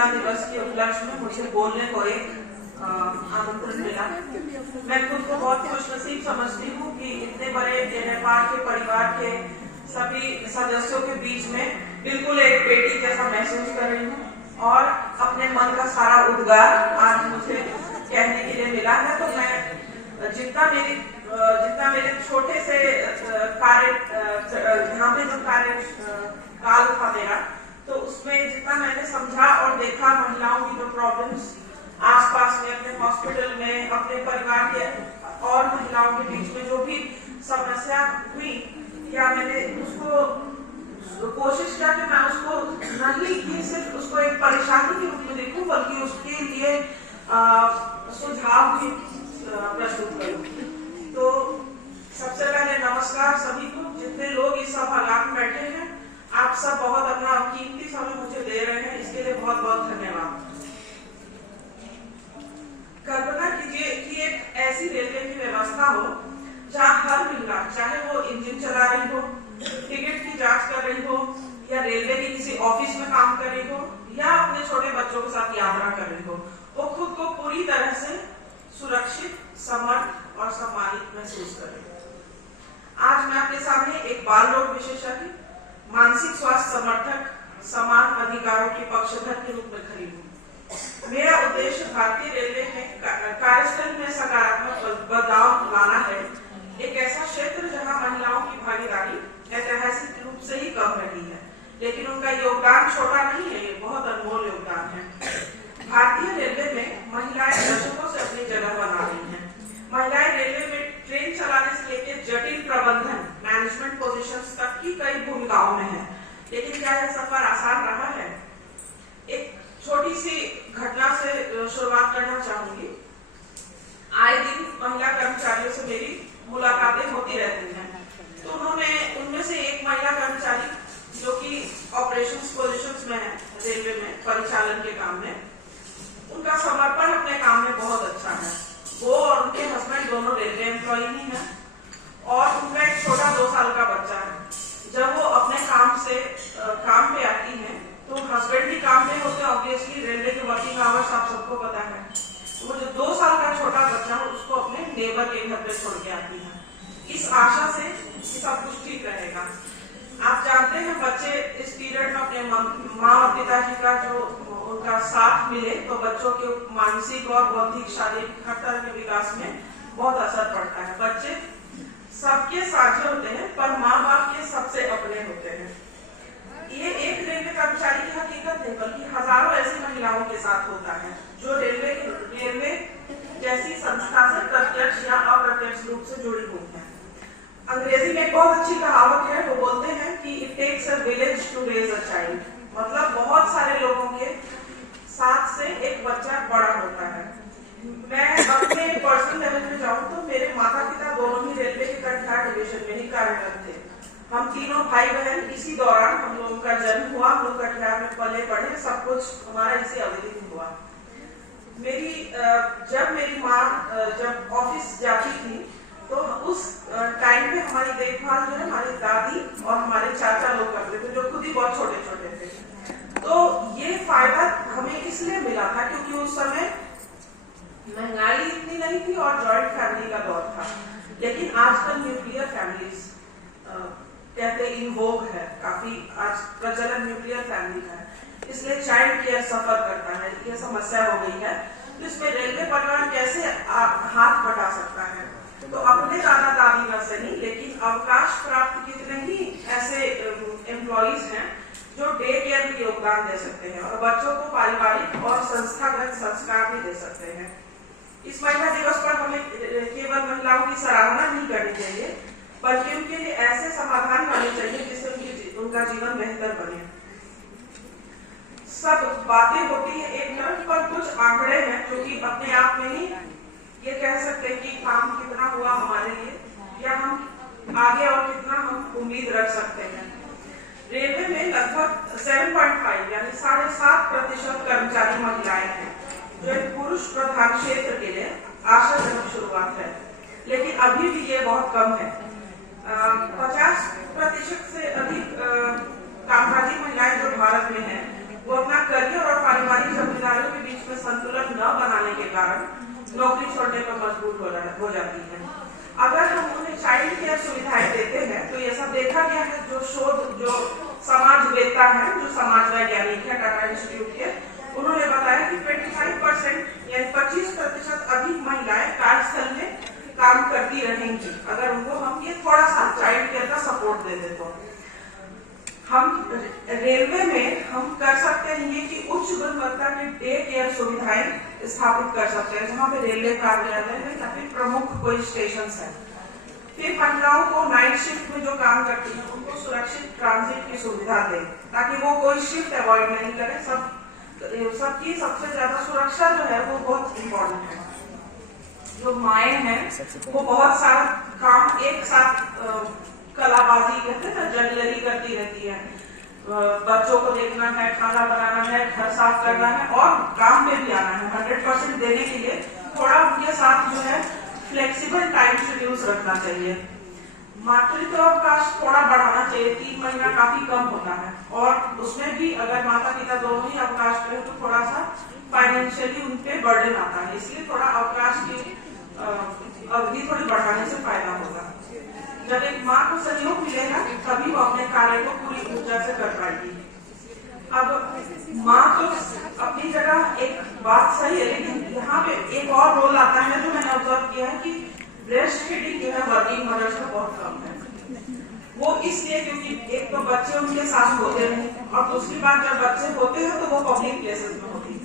महिला दिवस के उपलक्ष्य में मुझे बोलने को एक आमंत्रण मिला। मैं खुद को बहुत खुशनसीब समझती हूँ कि इतने बड़े नेपाल के परिवार के सभी सदस्यों के बीच में बिल्कुल एक बेटी जैसा महसूस कर रही हूँ और अपने मन का सारा उद्गार आज मुझे कहने के लिए मिला है। तो मैं जितना मेरे छोटे से कार्य यहाँ पे जो कार्य काल था मेरा, तो उसमें जितना मैंने समझा और देखा महिलाओं की जो प्रॉब्लम्स आसपास में, अपने हॉस्पिटल में, अपने परिवार के और महिलाओं के बीच में जो भी समस्या हुई, या मैंने उसको कोशिश किया कि मैं उसको नहीं कि सिर्फ उसको एक परेशानी के रूप में देखूं, बल्कि उसके लिए सुझाव भी प्रस्तुत करूं। तो सबसे पहले नमस्कार सभी को, जितने लोग इस सभागार में बैठे हैं। आप सब बहुत अपना कीमती समय मुझे दे रहे हैं, इसके लिए बहुत बहुत धन्यवाद। कल्पना कीजिए कि एक ऐसी रेलवे की व्यवस्था हो जहाँ हर महिला, चाहे वो इंजन चला रही हो, टिकट की जांच कर रही हो, या रेलवे के किसी ऑफिस में काम कर रही हो, या अपने छोटे बच्चों के साथ यात्रा कर रही हो, वो खुद को पूरी तरह से सुरक्षित, समर्थ और सम्मानित महसूस करे। आज मैं आपके सामने एक बाल रोग विशेषज्ञ, मानसिक स्वास्थ्य समर्थक, समान अधिकारों के पक्षधर के रूप में खड़ी हूँ। मेरा उद्देश्य भारतीय रेलवे में कार्यस्थल में सकारात्मक बदलाव लाना है। एक ऐसा क्षेत्र जहां महिलाओं की भागीदारी ऐतिहासिक रूप से ही कम रही है, लेकिन उनका योगदान छोटा नहीं है, ये बहुत अनमोल योगदान है। भारतीय रेलवे में महिलाएं दशकों से अपनी जगह बना रही हैं। महिलाएं रेलवे में ट्रेन चलाने से लेकर जटिल प्रबंधन, मैनेजमेंट पोजीशंस तक की कई भूमिकाओं में है। लेकिन क्या यह सफर आसान रहा है? एक छोटी सी घटना से शुरुआत करना चाहूंगी। आए दिन महिला कर्मचारियों से मेरी मुलाकातें होती रहती हैं। तो उनमें से एक महिला कर्मचारी जो कि ऑपरेशंस पोजीशंस में है रेलवे में, परिचालन के काम में, उनका समर्पण अपने काम में बहुत अच्छा है। वो और उनके हस्बैंड दोनों रेलवे एम्प्लॉई ही हैं और उनका एक छोटा 2 साल का बच्चा है। जब वो अपने काम पे आती हैं, तो हस्बैंड भी काम पे होते हैं, ऑब्वियसली रेलवे के वर्किंग आवर्स आप सबको पता है। वो जो 2 साल का छोटा बच्चा है उसको अपने नेबर के घर पे छोड़ के आती है, इस आशा से कि सब कुछ ठीक रहेगा। आप जानते हैं बच्चे इस पीरियड में अपने माँ और पिताजी का जो उनका साथ मिले तो बच्चों के मानसिक और बौद्धिक, शारीरिक हर तरह के विकास में बहुत असर पड़ता है। बच्चे सबके साझे होते हैं, पर माँ बाप के सबसे अपने होते हैं। ये एक रेलवे कर्मचारी की हकीकत नहीं, बल्कि हजारों ऐसी महिलाओं के साथ होता है जो रेलवे जैसी संस्था से प्रत्यक्ष या अप्रत्यक्ष रूप से जुड़ी हुई है। अंग्रेजी में एक बहुत अच्छी कहावत है, वो बोलते हैं कि it takes a village to raise a child, मतलब बहुत सारे लोगों के साथ से एक बच्चा बड़ा होता है। मैं अपने पर्सनल लेवल में जाऊं तो मेरे माता पिता दोनों ही रेलवे के कटिहार डिवीजन में ही कार्यरत थे। हम तीनों भाई बहन इसी दौरान हम लोगों का जन्म हुआ, हम लोग कटिहार में पले बढ़े, सब कुछ हमारा इसी अवधि में हुआ। जब मेरी माँ जब ऑफिस जाती थी तो उस टाइम पे हमारी देखभाल जो है हमारी दादी और हमारे चाचा लोग करते थे, जो खुद ही बहुत छोटे छोटे थे। तो ये फायदा हमें इसलिए मिला था क्योंकि उस समय महंगाई इतनी नहीं थी और जॉइंट फैमिली का दौर था। लेकिन आजकल न्यूक्लियर फैमिलीज कहते इन वोग है, काफी आज प्रचलन न्यूक्लियर फैमिली का है, इसलिए चाइल्ड केयर सफर करता है, ये समस्या हो गई है। तो इसमें रेलवे परिवार कैसे हाथ बटा सकता है? तो अपने दादा दादी न सही, लेकिन अवकाश प्राप्त कितने ही ऐसे एम्प्लॉइज हैं जो डे केयर में योगदान दे सकते हैं और बच्चों को पारिवारिक और संस्थागत संस्कार भी दे सकते हैं। इस महिला दिवस पर हमें केवल महिलाओं की सराहना नहीं करनी चाहिए, बल्कि उनके लिए ऐसे समाधान होने चाहिए जिससे उनका जीवन बेहतर बने। सब बातें होती है एक तरफ, पर कुछ आंकड़े हैं जो कि अपने आप में ही ये कह सकते हैं कि काम कितना हुआ हमारे लिए, या हम आगे और कितना हम उम्मीद रख सकते हैं। रेलवे में लगभग 7.5 यानी 7.5% कर्मचारी महिलाएं हैं, जो एक पुरुष प्रधान क्षेत्र के लिए आशाजनक शुरुआत है, लेकिन अभी भी ये बहुत कम है। 50% से अधिक कामकाजी महिलाएं जो भारत में हैं, वो अपना करियर और पारिवारिक जिम्मेदारियों के बीच में संतुलन न बनाने के कारण नौकरी छोड़ने पर मजबूर हो जाती है। अगर हम उन्हें चाइल्ड केयर सुविधाएं देते हैं तो ऐसा देखा गया है, जो समाजवेत्ता है, जो समाज वैज्ञानिक है टाटा इंस्टीट्यूट के, उन्होंने बताया कि 25% यानी 25% अधिक महिलाएं कार्यस्थल में काम करती रहेंगी अगर उनको हम ये थोड़ा सा चाइल्ड केयर का सपोर्ट दे दे। तो हम रेलवे में हम कर सकते हैं ये कि उच्च गुणवत्ता के डे केयर सुविधाएं स्थापित कर सकते हैं जहाँ पे रेलवे कार्यालय है या फिर प्रमुख कोई स्टेशन है। फिर महिलाओं को नाइट शिफ्ट में जो काम करती है उनको सुरक्षित ट्रांजिट की सुविधा दें ताकि वो कोई शिफ्ट अवॉइड नहीं करे। सबकी सबसे ज्यादा सुरक्षा जो है वो बहुत इम्पोर्टेंट है। जो माएँ हैं वो बहुत सारा काम एक साथ कलाबाजी कहते हैं ना, जगलरी करती रहती है। बच्चों को देखना है, खाना बनाना है, घर साफ करना है और काम पे भी आना है। 100% देने के लिए थोड़ा उनके साथ जो है फ्लेक्सिबल टाइम शेड्यूल्स रखना चाहिए। मातृत्व अवकाश थोड़ा बढ़ाना चाहिए, 3 महीना काफी कम होता है और उसमें भी अगर माता पिता दोनों ही अवकाश पे तो थोड़ा सा फाइनेंशियली उनपे बर्डन आता है, इसलिए थोड़ा अवकाश की अवधि थोड़ी बढ़ाने से फायदा होगा। जब एक माँ को सहयोग मिलेगा तभी वो अपने कार्य को पूरी ऊर्जा से कर पाएगी। अब माँ तो अपनी जगह एक बात सही है, लेकिन यहाँ पे एक और रोल आता है जो मैंने ऑब्जर्व किया है कि ब्रेस्ट फीडिंग जो है वर्किंग मदर्स में बहुत कम है। वो इसलिए क्योंकि एक तो बच्चे उनके साथ होते नहीं और दूसरी बात जब बच्चे होते हैं तो वो पब्लिक प्लेसेस में होती है।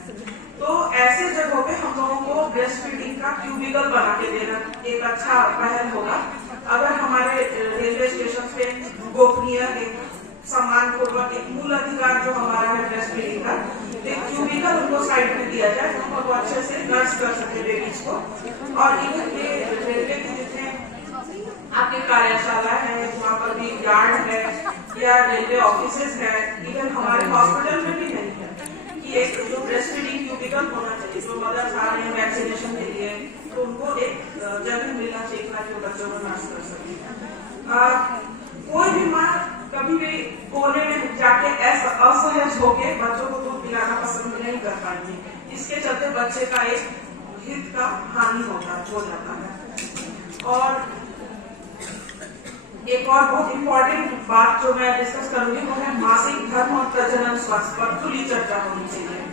तो ऐसे जगहों पे हम लोगों को ब्रेस्ट फीडिंग का क्यूबिकल बना के देना एक अच्छा पहल होगा। अगर हमारे रेलवे स्टेशन पे गोपनीय एक सम्मान पूर्वक एक मूल अधिकार जो हमारा है ब्रेस्ट फीडिंग का, एक क्यूबिकल उनको साइड में दिया जाए तो वो अच्छे से नर्स कर सके बेबीज को। और इवन के रेलवे के जितने आपके कार्यशाला है वहाँ पर भी गार्ड है या रेलवे ऑफिसेज है, इवन हमारे हॉस्पिटल में भी नहीं है कि एक जो ब्रेस्ट फीडिंग क्यूबिकल होना चाहिए। जो मदर्स आ रहे हैं वैक्सीनेशन के लिए तो उनको एक जगह मिलना चाहिए ताकि वो बच्चों को नर्स कर सके। कोई भी माँ कभी भी कोने में जाके ऐसा असहज होके बच्चों को दूध पिलाना पसंद नहीं कर पाएंगे, इसके चलते बच्चे का एक हित का हानि हो जाता है। और एक और बहुत इम्पोर्टेंट बात जो मैं डिस्कस करूंगी वो है मासिक धर्म और प्रजनन स्वास्थ्य पर खुली चर्चा होनी चाहिए।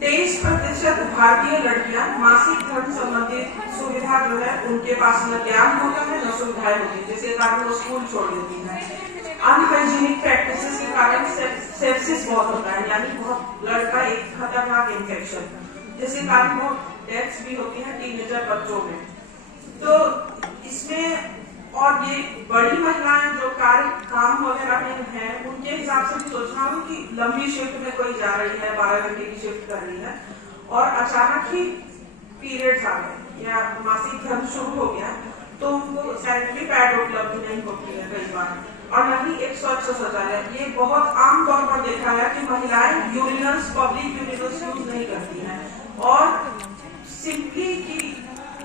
23% भारतीय लड़कियां मासिक धर्म संबंधित सुविधा जो है उनके पास न ज्ञान होता है न सुविधाएं होती है, जिसके कारण वो स्कूल छोड़ देती है। अनहाइजीनिक प्रैक्टिसेस के कारण सेप्सिस बहुत होता है, यानी बहुत लड़का एक खतरनाक इन्फेक्शन, जिसके कारण वो डेथ्स भी होती है टीनेजर बच्चों में। तो इसमें और ये बड़ी महिलाएं जो काम वगैरह में हैं उनके हिसाब से भी सोचना हो कि लंबी शिफ्ट में कोई जा रही है, 12 घंटे की शिफ्ट कर रही है और अचानक ही पीरियड्स आ गए या मासिक धर्म शुरू हो गया तो उनको सैनिटरी पैड उपलब्ध नहीं होती है कई बार, और न ही एक स्वच्छ शौचालय। ये बहुत आम तौर पर देखा है कि महिलाएं यूरिनल्स, पब्लिक यूरिनल्स यूज नहीं करती हैं और सिंपली की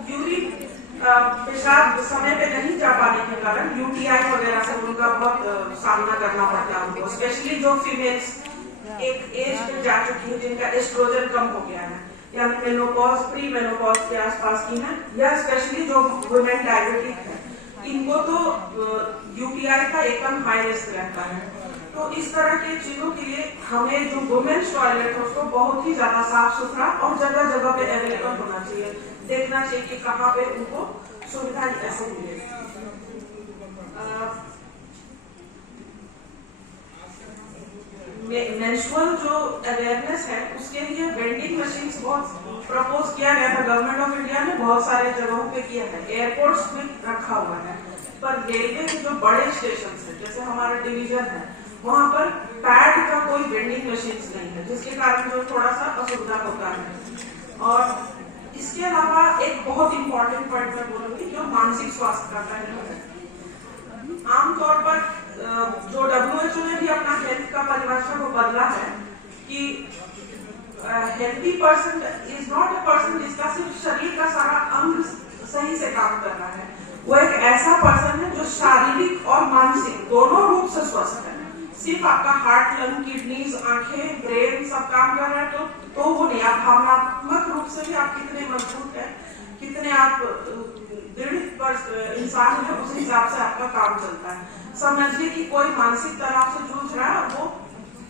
यूरिन पेशाब समय पे नहीं जा पाने के कारण यूटीआई वगैरह से उनका बहुत सामना करना पड़ता है उनको, स्पेशली जो फीमेल्स एक एज पे जा चुकी है जिनका एस्ट्रोजन कम हो गया है या मेनोपॉज, प्री मेनोपॉज के आसपास की है, या स्पेशली जो वुमेन डायबिटिक है, इनको तो यूटीआई का एकदम हाई रिस्क रहता है। तो इस तरह की चीजों के लिए हमें जो वुमेन्स टॉयलेट है उसको बहुत ही ज्यादा साफ सुथरा और जगह जगह पे अवेलेबल होना चाहिए, देखना चाहिए कि कहाँ पे उनको सुविधा कैसे मिले। मेंस्ट्रुअल जो अवेयरनेस है उसके लिए वेंडिंग मशीन्स बहुत प्रपोज किया गया था गवर्नमेंट ऑफ इंडिया ने, बहुत सारे जगहों पे किया है, एयरपोर्ट्स में रखा हुआ है, पर रेलवे के जो बड़े स्टेशन है जैसे हमारा डिवीजन है वहाँ पर पैड का कोई वेंडिंग मशीन नहीं है, जिसके कारण जो थोड़ा सा असुविधा होता है। और इसके अलावा एक बहुत इंपॉर्टेंट पॉइंट मैं बोलूंगी जो मानसिक स्वास्थ्य का पहलू है। आमतौर पर जो WHO ने भी अपना हेल्थ का परिभाषा को बदला है कि healthy person is not a person जिसका सिर्फ शरीर का सारा अंग सही से काम कर रहा है, वो एक ऐसा पर्सन है जो शारीरिक और मानसिक दोनों रूप से स्वस्थ है। सिर्फ आपका हार्ट, लंग, किडनीज, आंखें, ब्रेन सब काम कर रहा है तो वो नहीं। आप भावनात्मक रूप से भी आप कितने मजबूत है, कितने आप दृढ़ इंसान है, उस हिसाब से आपका काम चलता है। समझिए कि कोई मानसिक तनाव से जूझ रहा है, वो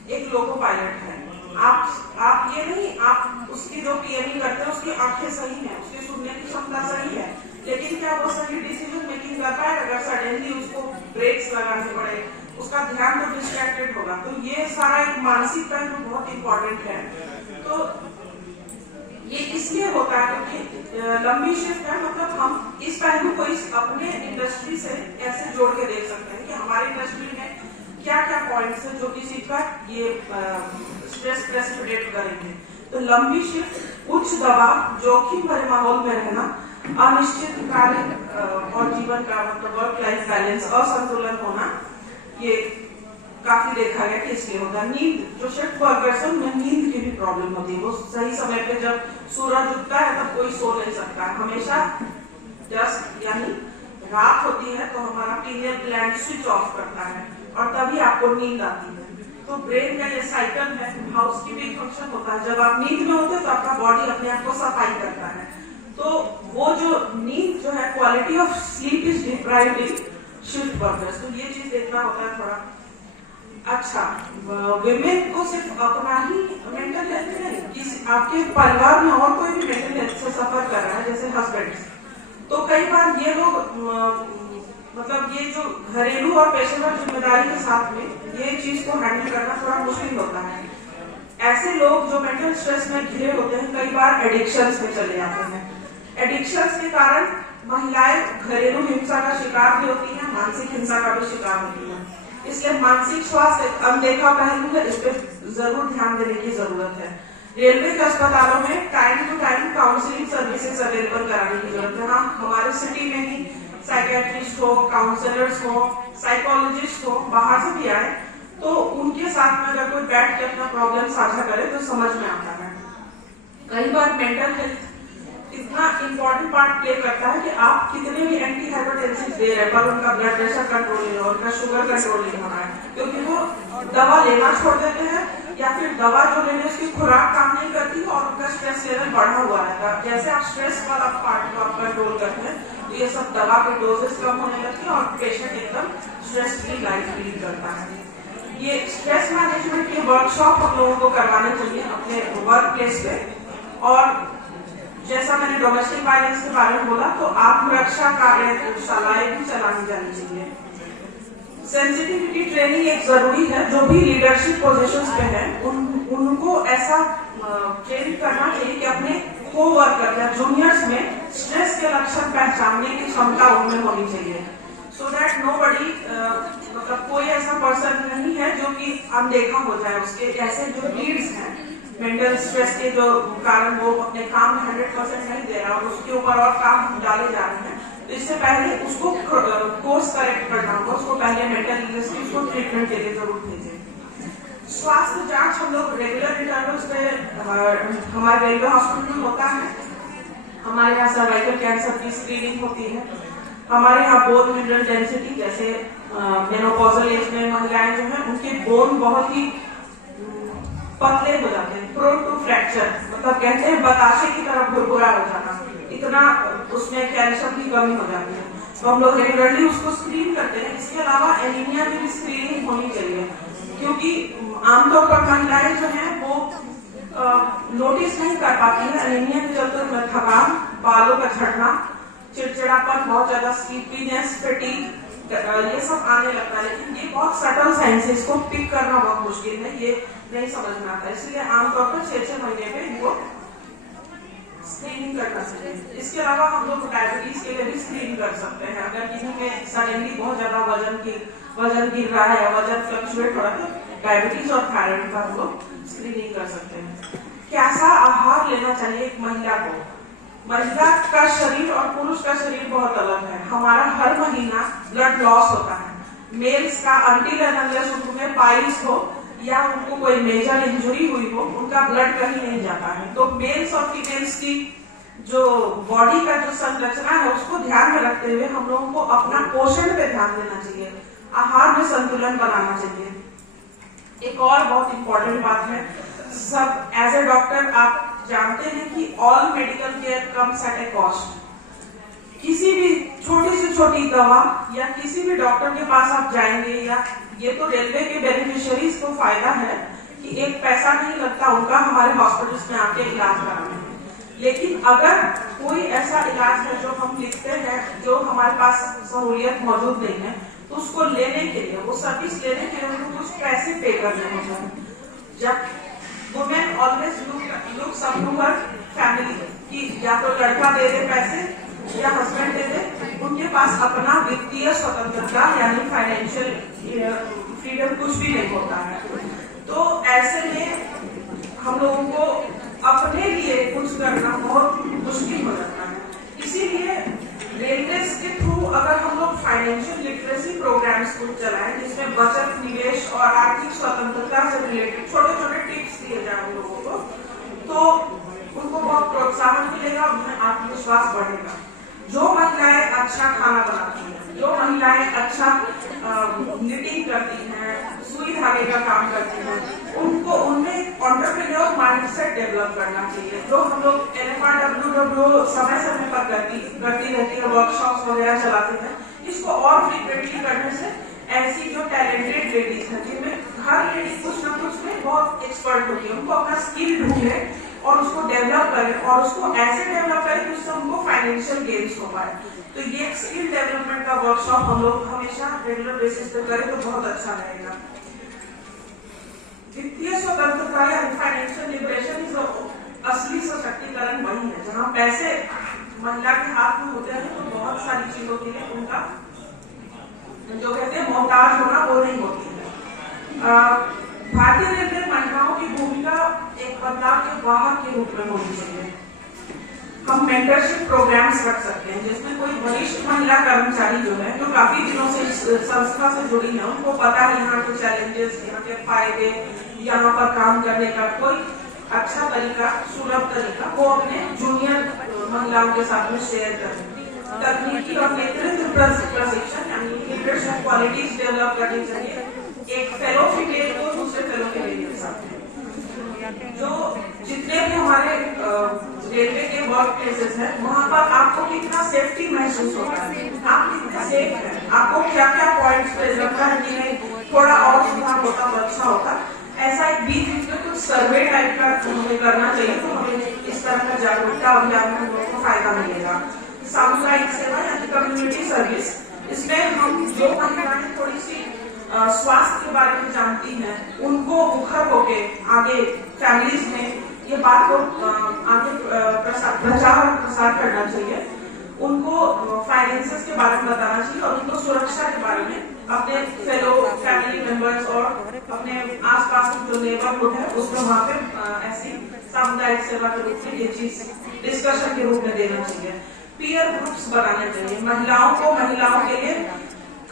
एक लोको पायलट है। आप ये नहीं, आप उसकी जो पीएमई करते हैं उसकी आंखें सही है, उसकी सुनने की क्षमता सही है, लेकिन क्या वो सही डिसीजन मेकिंग कर पाए? अगर सडनली उसको ब्रेक्स लगाने पड़े, उसका ध्यान तो डिस्ट्रैक्टेड होगा। तो ये सारा एक मानसिक पहलू बहुत इंपॉर्टेंट है। तो ये इसलिए होता है क्योंकि लंबी शिफ्ट है, मतलब हम इस पहलू को अपने इंडस्ट्री से ऐसे जोड़ के देख सकते हैं कि हमारी इंडस्ट्री में क्या क्या पॉइंट्स है जो किसी का ये स्ट्रेस प्रेसिपिटेट करेंगे। तो लंबी शिफ्ट, उच्च दबाव, जोखिम भरे माहौल में रहना, अनिश्चित कार्य और जीवन का मतलब वर्क लाइफ बैलेंस असंतुलन होना, ये काफी देखा गया कि इसलिए होता है। नींद, जो शिफ्ट वर्कर्स है उनमें नींद की भी प्रॉब्लम होती है। वो सही समय पे जब सूरज उगता है तब कोई सो नहीं सकता है, हमेशा जस्ट यानी रात होती है तो हमारा पीनियल ग्लैंड स्विच ऑफ करता है और तभी आपको नींद आती है। तो ब्रेन का ये साइकिल है, हाउस कीपिंग फंक्शन होता है। जब आप नींद में होते हैं तो आपका बॉडी अपने आप को सफाई करता है। तो वो जो नींद जो है, quality of sleep is deprived in shift workers. तो ये चीज देखना होता है थोड़ा। अच्छा, विमेन को सिर्फ अपना ही मेंटल हेल्थ नहीं, किसी आपके परिवार में और कोई भी मेंटल हेल्थ से सफर कर रहा है, जैसे हस्बैंड, तो कई बार ये लोग मतलब ये जो घरेलू और पेशेवर जिम्मेदारी के साथ में ये चीज को हैंडल करना थोड़ा मुश्किल होता है। ऐसे लोग जो मेंटल स्ट्रेस में घिरे होते हैं कई बार एडिक्शंस में चले जाते हैं। एडिक्शंस के कारण महिलाएं घरेलू हिंसा का शिकार भी होती हैं, मानसिक हिंसा का भी शिकार होती है। इसलिए मानसिक स्वास्थ्य एक अनदेखा पहलू है, इस पर जरूर ध्यान देने की जरूरत है। रेलवे के अस्पतालों में time to time counselling services available कराने की जरूरत है। हाँ, हमारे सिटी में ही साइकेट्रिस्ट हो, काउंसलर्स हो, साइकोलॉजिस्ट हो, बाहर से भी आए तो उनके साथ में अगर कोई बैठ के अपना प्रॉब्लम साझा करे तो समझ में आता है। कई बार मेंटल हेल्थ इतना इंपॉर्टेंट पार्ट प्ले करता है कि आप कितने भी एंटी हाइपरटेंसिव दे रहे हैं पर उनका ब्लड प्रेशर कंट्रोल नहीं हो, उनका शुगर कंट्रोल नहीं हो रहा है, क्योंकि वो दवा लेना छोड़ देते हैं या फिर दवा जो लेने उसकी खुराक काम नहीं करती और उनका स्ट्रेस लेवल बढ़ा हुआ रहता है। जैसे आप स्ट्रेस वाला पार्ट को आप कंट्रोल करते हैं तो ये सब दवा के डोजेस कम होने लगती है और पेशेंट एकदम स्ट्रेस फ्री लाइफ लीड करता है। ये स्ट्रेस मैनेजमेंट के वर्कशॉप हम लोगों को करवाने चाहिए अपने वर्क प्लेस पे। और जैसा मैंने डोमेस्टिक वायलेंस के बारे में बोला तो आत्मरक्षा कार्यशालाएं भी चलानी जानी चाहिए। सेंसिटिविटी ट्रेनिंग एक जरूरी है, जो भी लीडरशिप पोजीशंस पे है उनको ऐसा ट्रेन करना चाहिए कि अपने को वर्कर या जूनियर्स में स्ट्रेस के लक्षण पहचानने की क्षमता उनमें होनी चाहिए, सो दैट नोबडी मतलब कोई ऐसा पर्सन नहीं है जो कि अनदेखा हो जाए। उसके ऐसे जो नीड्स हैं मेंटल स्ट्रेस के जो कारण वो अपने काम में 100% नहीं दे रहा और उसके ऊपर और काम डाले जा रहे हैं, तो इससे पहले उसको कोर्स करेक्ट करना होगा, उसको पहले मेंटल इलनेस की उसको ट्रीटमेंट के लिए जरूर भेजें। स्वास्थ्य जांच हम लोग रेगुलर इंटरवल्स पे हमारे रेलवे हॉस्पिटल में होता है। हमारे यहाँ सर्वाइकल कैंसर की स्क्रीनिंग होती है। हमारे यहाँ बोन मिनरल डेंसिटी, जैसे मेनोपॉजल एज में महिलाएं जो है उनके बोन बहुत ही पतले हो जाते हैं, प्रोन टू फ्रैक्चर, मतलब कहते हैं बताशे की तरह भुरभुरा हो जाना, इतना उसमें कैल्शियम की कमी हो जाती है। तो हम लोग रेगुलरली उसको स्क्रीन करते हैं। इसके अलावा एनीमिया की भी स्क्रीनिंग होनी चाहिए, क्योंकि आमतौर पर महिलाएं जो है वो नोटिस नहीं कर पाती है। एनीमिया के चलते थकान, बालों का झड़ना, चिड़चिड़ापन, बहुत ज्यादा स्लीपीनेस, फटीग, ये सब आने लगता है। लेकिन ये बहुत सटल साइंस है, इसको पिक करना बहुत मुश्किल है, ये नहीं समझ में आता है। इसलिए आमतौर पर 6-6 महीने में इनको स्क्रीनिंग करना चाहिए। इसके अलावा हम लोग डायबिटीज के लिए भी स्क्रीन कर सकते हैं। अगर किसी में सडनली बहुत ज्यादा वजन गिर रहा है या वजन फ्लक्चुएट हो रहा है तो डायबिटीज और थायराइड का हम लोग स्क्रीनिंग कर सकते हैं। कैसा आहार लेना चाहिए एक महिला को? महिला का शरीर और पुरुष का शरीर बहुत अलग है। हमारा हर महीना ब्लड लॉस होता है। मेल्स का अनटिल एंड अनलेस उनमें पाइल्स हो या उनको कोई मेजर इंजरी हुई हो, उनका ब्लड कहीं नहीं जाता है। तो मेल्स और फीमेल्स की जो बॉडी का जो संरचना है उसको ध्यान में रखते हुए हम लोगों को अपना पोषण पे ध्यान देना चाहिए, आहार में संतुलन बनाना चाहिए। एक और बहुत इंपॉर्टेंट बात है, सब एज ए डॉक्टर आप जानते हैं कि all medical care comes at A cost. किसी भी छोटी से छोटी दवा या किसी भी डॉक्टर के पास आप जाएंगे, या ये तो रेलवे के बेनिफिशियरीज को फायदा है कि एक पैसा नहीं लगता उनका हमारे हॉस्पिटल्स में आके इलाज कराने में। लेकिन अगर कोई ऐसा इलाज है जो हम लिखते हैं, जो हमारे पास सहूलियत मौजूद नहीं है, तो उसको लेने के लिए, वो सर्विस लेने के लिए उनको कुछ पैसे पे करने होते हैं। जब women always looks up to her family कि या तो लड़का दे दे पैसे या हस्बैंड दे दे, उनके पास अपना वित्तीय स्वतंत्रता यानी फाइनेंशियल फ्रीडम कुछ भी नहीं होता है। तो ऐसे में हम लोगों को अपने लिए कुछ करना बहुत मुश्किल हो जाता है। इसीलिए रेलवे के थ्रू अगर हम लोग फाइनेंशियल लिटरेसी प्रोग्राम्स को चलाएं, जिसमें बचत, निवेश और आर्थिक स्वतंत्रता से रिलेटेड छोटे छोटे टिप्स दिए जाए उन लोगों को, तो उनको बहुत प्रोत्साहन मिलेगा, उनमें आत्मविश्वास बढ़ेगा। जो महिलाएं अच्छा खाना बनाती हैं, जो महिलाएं अच्छा निटिंग करती हैं, सुई धागे का काम करती हैं, उनको उनमें एंटरप्रेन्योर माइंडसेट डेवलप करना चाहिए। जो हम लोग NFRWW समय समय पर करती रहती है, वर्कशॉप्स वगैरह चलाते हैं, इसको और फ्रीक्वेंटली करने से ऐसी जो टैलेंटेड लेडीज हैं, जिनमें हर लेडी कुछ ना कुछ में बहुत एक्सपर्ट होती है, उनको अपना स्किल ढूंढे और उसको डेवलप करें, और उसको ऐसे डेवलप करें कि उससे उनको फाइनेंशियल गेन्स हो पाए। तो ये स्किल डेवलपमेंट का वर्कशॉप हम लोग हमेशा रेगुलर बेसिस पे करें तो बहुत अच्छा रहेगा। वित्तीय स्वतंत्रता या फाइनेंशियल लिबरेशन इज असली सशक्तिकरण वही है जहाँ पैसे महिला के हाथ में होते हैं, तो बहुत सारी चीजों के लिए उनका जो कहते हैं मोहताज होना वो नहीं होती है। भारतीय रेलवे महिलाओं की भूमिका एक बदलाव के वाहक के रूप में होनी चाहिए। हम मेंटरशिप प्रोग्राम्स रख सकते हैं, जिसमें कोई वरिष्ठ महिला कर्मचारी जो है, जो काफी दिनों से इस संस्था से जुड़ी है, उनको पता है यहाँ के चैलेंजेस, यहाँ के फायदे, यहाँ पर काम करने का कोई अच्छा तरीका, सुलभ तरीका वो अपने जूनियर महिलाओं के साथ में शेयर करें। तकनीकी और नेतृत्व प्रशिक्षण यानी लीडरशिप क्वालिटीज डेवलप करनी चाहिए, एक फेलो फीमेल को दूसरे फेलो फीमेल के साथ। जो जितने भी हमारे रेलवे के वर्क प्लेसेस है, वहाँ पर आपको कितना सेफ्टी महसूस होता है, आप कितने सेफ हैं, आपको क्या क्या पॉइंट्स पे लगता है कि नहीं थोड़ा और सुधार होता तो अच्छा होता। ऐसा एक बीच में कुछ सर्वे टाइप का हमें करना चाहिए, तो हमें इस तरह का जागरूकता अभियान में लोगों को फायदा मिलेगा। सामुदायिक सेवा यानी कम्युनिटी सर्विस, इसमें हम जो महिलाएं थोड़ी सी स्वास्थ्य के बारे में जानती हैं, उनको उखड़ होके आगे फैमिलीज में ये बात को आगे प्रचार और प्रसार करना चाहिए। उनको फाइनेंसेस के बारे में बताना चाहिए और उनको सुरक्षा के बारे में अपने फेलो फैमिली मेंबर्स और अपने आसपास जो नेबरहुड है उसमें वहाँ पे ऐसी सामुदायिक सेवा के रूप में ये चीज डिस्कशन के रूप में देना चाहिए। पीयर ग्रुप्स बनाने चाहिए, महिलाओं के लिए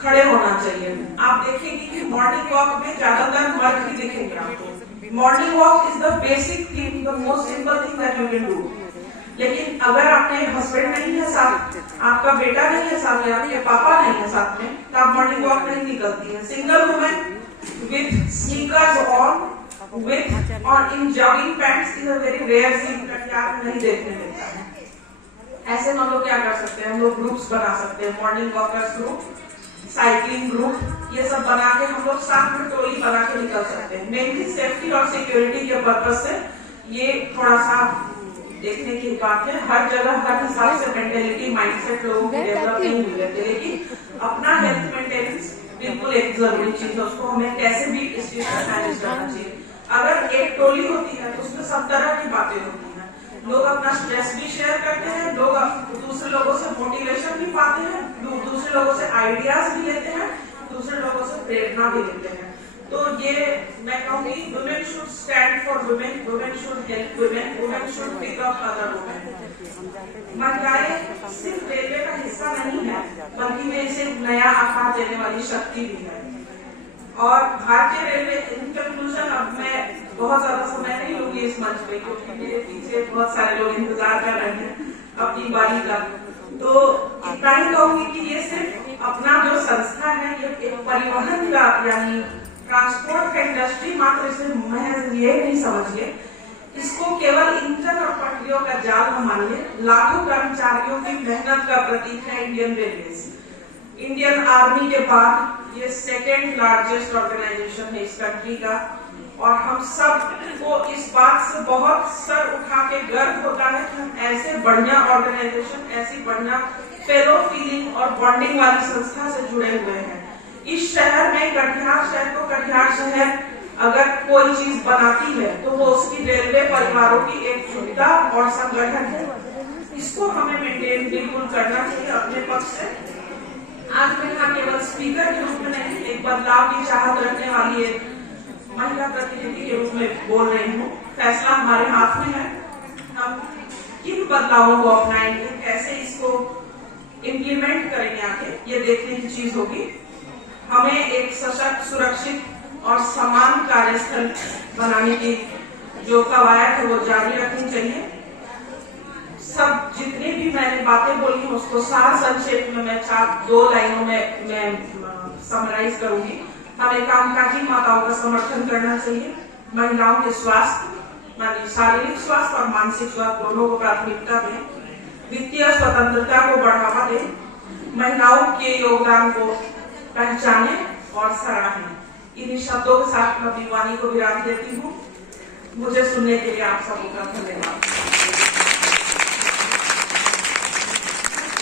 खड़े होना चाहिए। आप देखेंगे कि मॉर्निंग वॉक में ज्यादातर मर्द ही दिखेंगे आपको। Morning walk is the basic thing, the most simple thing that you can do. लेकिन अगर आपके हस्बैंड नहीं है साथ, आपका बेटा नहीं है साथ में, आपके पापा नहीं है साथ में, तो आप मॉर्निंग वॉक नहीं निकलती है। Single women with sneakers on with और in jogging pants is a very rare thing that आप नहीं देखने मिलता है। ऐसे में हम लोग क्या कर सकते हैं, हम लोग ग्रुप्स बना सकते हैं, morning walkers group, cycling group, ये सब बना के हम लोग साथ में टोली बना के निकल सकते हैं। मेनली सेफ्टी और सिक्योरिटी के पर्पज से ये थोड़ा सा देखने की बात है। हर जगह हर हिसाब से मेंटेलिटी माइंडसेट लोगों को डेवलप नहीं हुए थे, लेकिन अपना हेल्थ मेंटेनेंस बिल्कुल एक जरूरी चीज है, उसको हमें कैसे भी इस चीज को मैनेज करना चाहिए। अगर एक टोली होती है तो उसमें सब तरह की बातें होती है, लोग अपना स्ट्रेस भी शेयर करते हैं, लोग दूसरे लोगों से मोटिवेशन भी पाते हैं, दूसरे लोगों से आइडियाज भी लेते हैं, दूसरे लोगों से प्रेरणा भी लेते हैं। तो ये मैं कहूँगी women should stand for women, women should help women, women should pick up other women. महिलाएं सिर्फ रेलवे का हिस्सा नहीं है, बल्कि वे इसे नया आकार देने वाली शक्ति भी है। और भारतीय रेलवे इन कंक्लूजन, अब मैं बहुत ज्यादा समय नहीं लूंगी इस मंच पे, क्योंकि मेरे पीछे बहुत सारे लोग इंतजार कर रहे हैं अपनी बारी का। तो इतना ही कहूंगी कि ये सिर्फ अपना जो संस्था है, ये एक परिवहन का यानी ट्रांसपोर्ट का इंडस्ट्री मात्र इसे महज ये नहीं समझिए, इसको केवल इंजन और पटरियों का जाल न मानिए, लाखों कर्मचारियों की मेहनत का प्रतीक है इंडियन रेलवे। इंडियन आर्मी के बाद ये सेकेंड लार्जेस्ट ऑर्गेनाइजेशन है इस कंट्री का, और हम सब को इस बात से बहुत सर उठा के गर्व होता है कि हम ऐसे बढ़िया ऑर्गेनाइजेशन, ऐसी बढ़िया फेलो फीलिंग और बॉन्डिंग वाली संस्था से जुड़े हुए हैं। इस शहर में कटिहार शहर को कटिहार शहर अगर कोई चीज बनाती है तो वो उसकी रेलवे परिवारों की एकजुटता और संगठन है। इसको हमें मेंटेन बिल्कुल करना चाहिए अपने पक्ष से। आज मैं यहाँ केवल स्पीकर के रूप में नहीं, एक बदलाव की चाहत रखने वाली एक महिला प्रतिनिधि के रूप में बोल रही हूँ। फैसला हमारे हाथ में है, हम किन बदलावों को अपनाएंगे, कैसे इसको इम्प्लीमेंट करेंगे आगे, ये देखने की चीज होगी। हमें एक सशक्त, सुरक्षित और समान कार्यस्थल बनाने की जो कवायद है वो जारी रखनी चाहिए। सब जितनी भी मैंने बातें बोली उसको सार संक्षेप में मैं 2 लाइनों में मैं समराइज करूंगी। हमें कामकाजी माताओं का समर्थन करना चाहिए, महिलाओं के स्वास्थ्य मानी शारीरिक स्वास्थ्य और मानसिक स्वास्थ्य दोनों को प्राथमिकता दें, वित्तीय स्वतंत्रता को बढ़ावा दें, महिलाओं के योगदान को पहचाने और सराहें। इन्हीं शब्दों के साथ मैं अपनी वाणी को विराम देती हूँ। मुझे सुनने के लिए आप सबका धन्यवाद।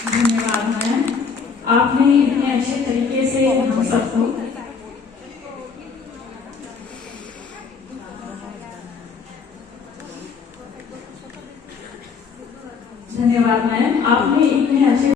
धन्यवाद मैम, आपने इतने अच्छे तरीके से हम सबको धन्यवाद मैम, आपने इतने अच्छे